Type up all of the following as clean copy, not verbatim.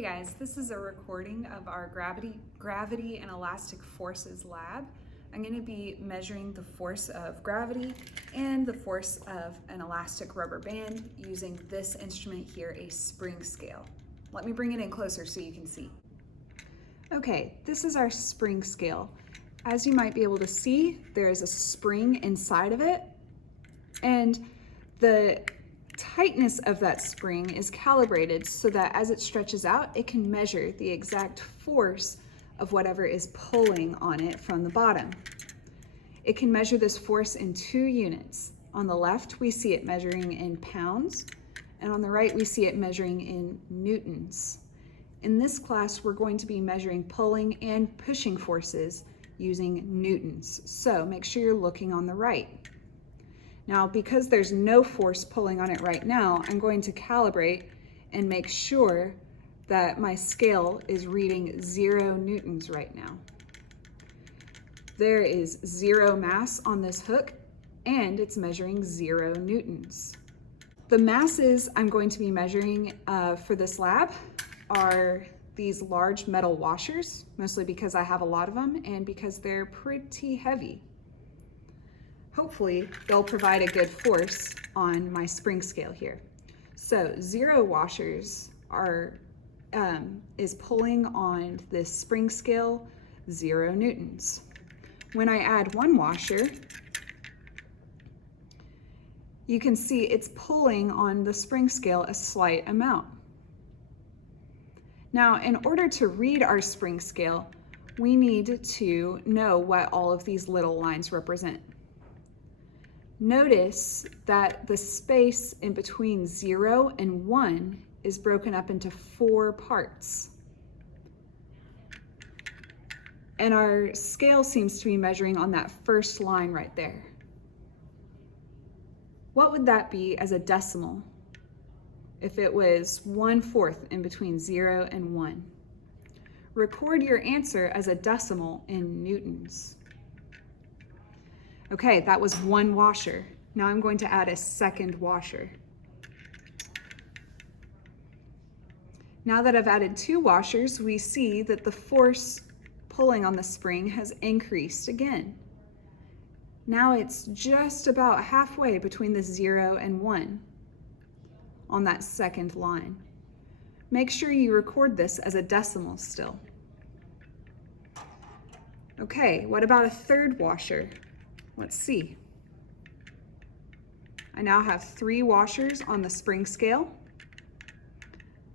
Hey guys, this is a recording of our gravity and elastic forces lab. I'm going to be measuring the force of gravity and the force of an elastic rubber band using this instrument here, a spring scale. Let me bring it in closer so you can see. Okay, this is our spring scale. As you might be able to see, there is a spring inside of it, and the tightness of that spring is calibrated so that as it stretches out, it can measure the exact force of whatever is pulling on it from the bottom. It can measure this force in 2 units. On the left, we see it measuring in pounds, and on the right, we see it measuring in newtons. In this class, we're going to be measuring pulling and pushing forces using newtons. So make sure you're looking on the right. Now, because there's no force pulling on it right now, I'm going to calibrate and make sure that my scale is reading 0 newtons right now. There is 0 mass on this hook, and it's measuring 0 newtons. The masses I'm going to be measuring for this lab are these large metal washers, mostly because I have a lot of them and because they're pretty heavy. Hopefully, they'll provide a good force on my spring scale here. So 0 washers is pulling on this spring scale 0 newtons. When I add 1 washer, you can see it's pulling on the spring scale a slight amount. Now, in order to read our spring scale, we need to know what all of these little lines represent. Notice that the space in between 0 and 1 is broken up into 4 parts. And our scale seems to be measuring on that first line right there. What would that be as a decimal if it was 1/4 in between 0 and 1? Record your answer as a decimal in newtons. Okay, that was 1 washer. Now I'm going to add a 2nd washer. Now that I've added 2 washers, we see that the force pulling on the spring has increased again. Now it's just about halfway between the 0 and 1 on that 2nd line. Make sure you record this as a decimal still. Okay, what about a 3rd washer? Let's see. I now have 3 washers on the spring scale.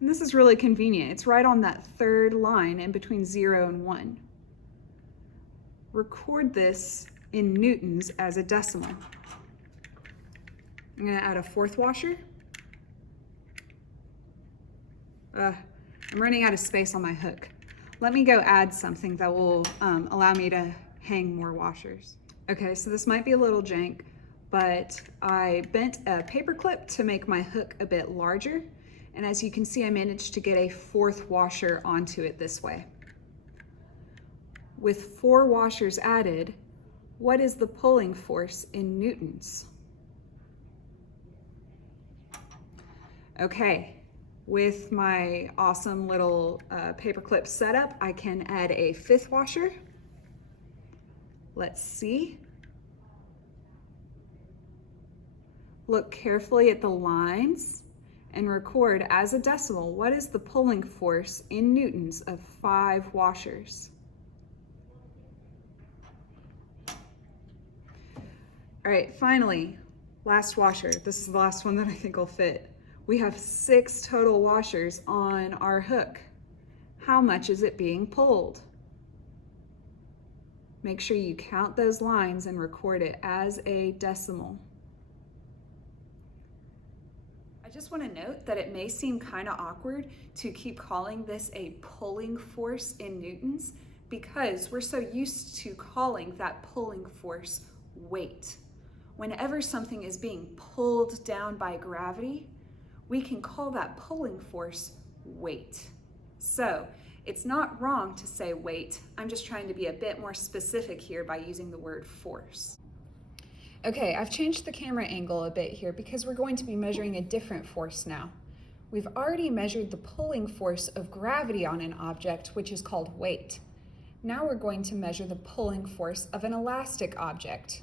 And this is really convenient. It's right on that 3rd line in between 0 and 1. Record this in newtons as a decimal. I'm going to add a 4th washer. I'm running out of space on my hook. Let me go add something that will allow me to hang more washers. Okay, so this might be a little jank, but I bent a paper clip to make my hook a bit larger. And as you can see, I managed to get a 4th washer onto it this way. With 4 washers added, what is the pulling force in newtons? Okay, with my awesome little paperclip setup, I can add a 5th washer. Let's see. Look carefully at the lines and record as a decimal what is the pulling force in newtons of 5 washers. All right, finally, last washer. This is the last one that I think will fit. We have 6 total washers on our hook. How much is it being pulled? Make sure you count those lines and record it as a decimal. I just want to note that it may seem kind of awkward to keep calling this a pulling force in newtons because we're so used to calling that pulling force weight. Whenever something is being pulled down by gravity, we can call that pulling force weight. So it's not wrong to say weight. I'm just trying to be a bit more specific here by using the word force. Okay, I've changed the camera angle a bit here because we're going to be measuring a different force now. We've already measured the pulling force of gravity on an object, which is called weight. Now we're going to measure the pulling force of an elastic object,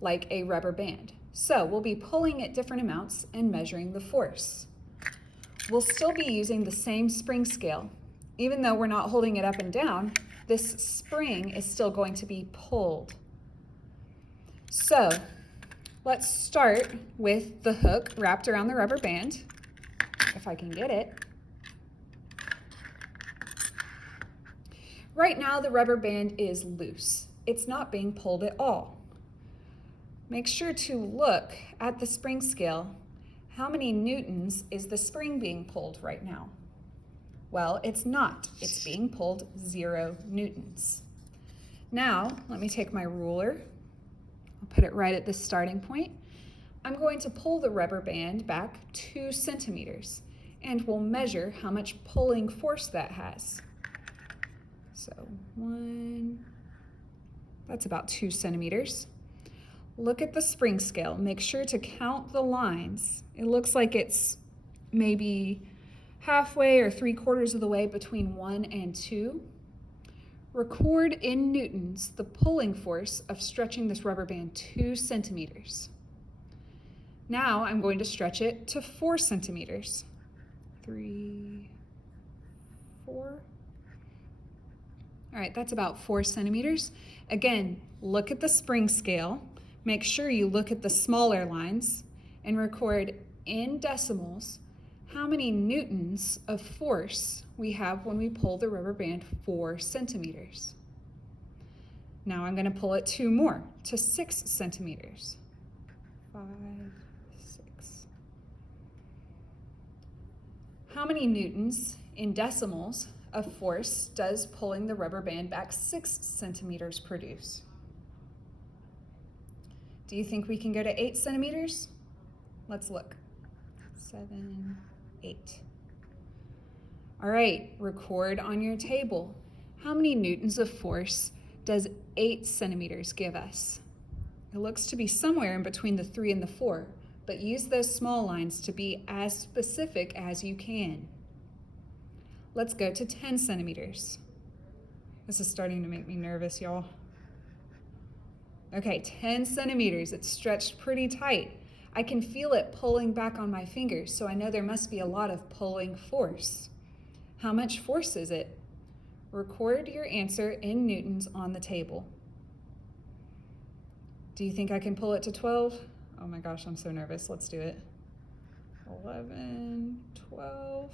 like a rubber band. So we'll be pulling at different amounts and measuring the force. We'll still be using the same spring scale. Even though we're not holding it up and down, this spring is still going to be pulled. So let's start with the hook wrapped around the rubber band, if I can get it. Right now the rubber band is loose. It's not being pulled at all. Make sure to look at the spring scale. How many newtons is the spring being pulled right now? Well, it's not. It's being pulled 0 newtons. Now, let me take my ruler. I'll put it right at the starting point. I'm going to pull the rubber band back 2 centimeters, and we'll measure how much pulling force that has. So 1, that's about 2 centimeters. Look at the spring scale. Make sure to count the lines. It looks like it's maybe halfway or 3/4 of the way between 1 and 2. Record in newtons the pulling force of stretching this rubber band 2 centimeters. Now I'm going to stretch it to 4 centimeters. 3, 4. All right, that's about 4 centimeters. Again, look at the spring scale. Make sure you look at the smaller lines and record in decimals how many newtons of force we have when we pull the rubber band 4 centimeters. Now I'm going to pull it 2 more to 6 centimeters. 5, 6. How many newtons in decimals of force does pulling the rubber band back 6 centimeters produce? Do you think we can go to 8 centimeters? Let's look. 7, 8. All right, record on your table. How many newtons of force does 8 centimeters give us? It looks to be somewhere in between the 3 and the 4, but use those small lines to be as specific as you can. Let's go to 10 centimeters. This is starting to make me nervous, y'all. Okay, 10 centimeters, it's stretched pretty tight. I can feel it pulling back on my fingers, so I know there must be a lot of pulling force. How much force is it? Record your answer in newtons on the table. Do you think I can pull it to 12? Oh my gosh, I'm so nervous. Let's do it. 11, 12.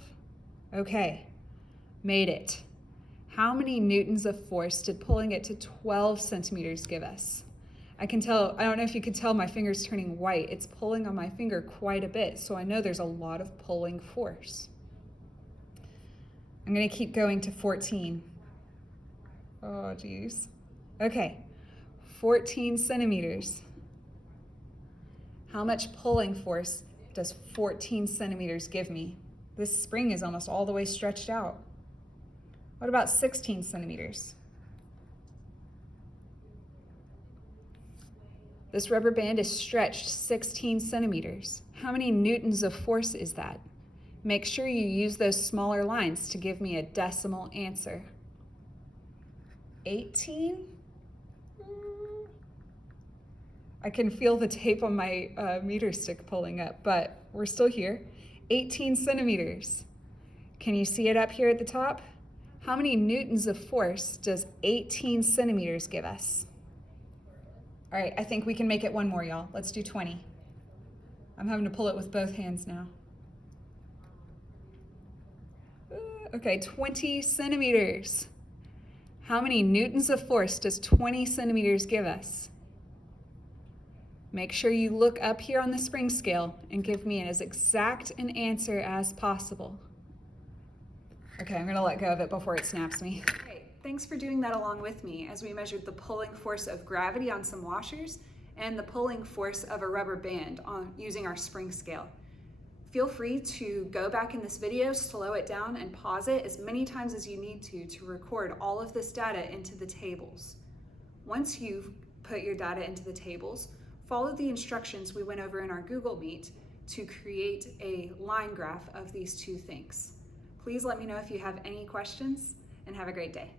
Okay, made it. How many newtons of force did pulling it to 12 centimeters give us? I can tell, I don't know if you could tell my finger's turning white. It's pulling on my finger quite a bit, so I know there's a lot of pulling force. I'm gonna keep going to 14. Oh geez. Okay, 14 centimeters. How much pulling force does 14 centimeters give me? This spring is almost all the way stretched out. What about 16 centimeters? This rubber band is stretched 16 centimeters. How many newtons of force is that? Make sure you use those smaller lines to give me a decimal answer. 18? I can feel the tape on my meter stick pulling up, but we're still here. 18 centimeters. Can you see it up here at the top? How many newtons of force does 18 centimeters give us? All right, I think we can make it one more, y'all. Let's do 20. I'm having to pull it with both hands now. Okay, 20 centimeters. How many newtons of force does 20 centimeters give us? Make sure you look up here on the spring scale and give me as exact an answer as possible. Okay, I'm gonna let go of it before it snaps me. Okay, thanks for doing that along with me as we measured the pulling force of gravity on some washers and the pulling force of a rubber band using our spring scale. Feel free to go back in this video, slow it down, and pause it as many times as you need to record all of this data into the tables. Once you've put your data into the tables, follow the instructions we went over in our Google Meet to create a line graph of these two things. Please let me know if you have any questions, and have a great day.